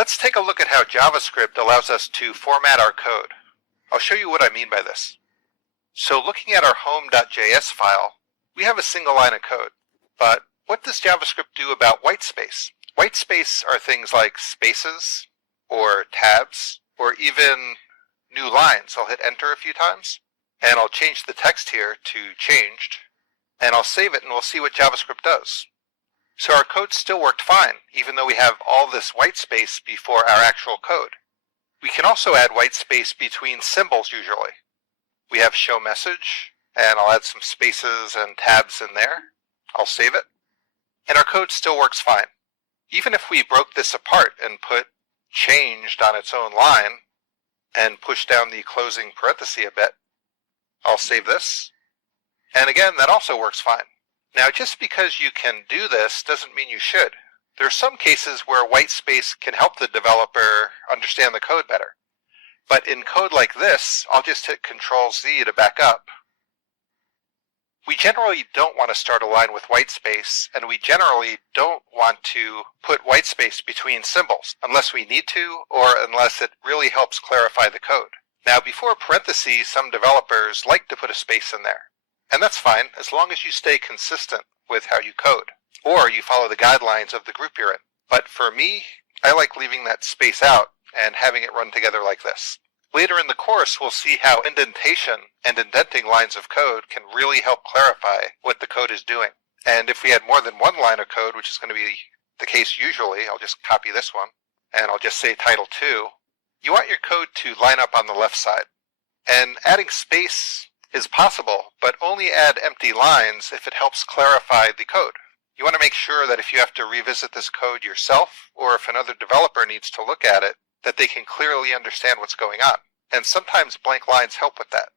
Let's take a look at how JavaScript allows us to format our code. I'll show you what I mean by this. So looking at our home.js file, we have a single line of code. But what does JavaScript do about whitespace? Whitespace are things like spaces, or tabs, or even new lines. I'll hit enter a few times, and I'll change the text here to changed, and I'll save it and we'll see what JavaScript does. So our code still worked fine, even though we have all this white space before our actual code. We can also add white space between symbols usually. We have show message, and I'll add some spaces and tabs in there. I'll save it, and our code still works fine. Even if we broke this apart and put changed on its own line, and push down the closing parenthesis a bit, I'll save this, and again, that also works fine. Now, just because you can do this doesn't mean you should. There are some cases where white space can help the developer understand the code better. But in code like this, I'll just hit Control-Z to back up. We generally don't want to start a line with white space, and we generally don't want to put white space between symbols, unless we need to, or unless it really helps clarify the code. Now, before parentheses, some developers like to put a space in there. And that's fine, as long as you stay consistent with how you code, or you follow the guidelines of the group you're in. But for me, I like leaving that space out and having it run together like this. Later in the course, we'll see how indentation and indenting lines of code can really help clarify what the code is doing. And if we had more than one line of code, which is going to be the case usually, I'll just copy this one, and I'll just say title 2. You want your code to line up on the left side. And adding space is possible, but only add empty lines if it helps clarify the code. You want to make sure that if you have to revisit this code yourself, or if another developer needs to look at it, that they can clearly understand what's going on. And sometimes blank lines help with that.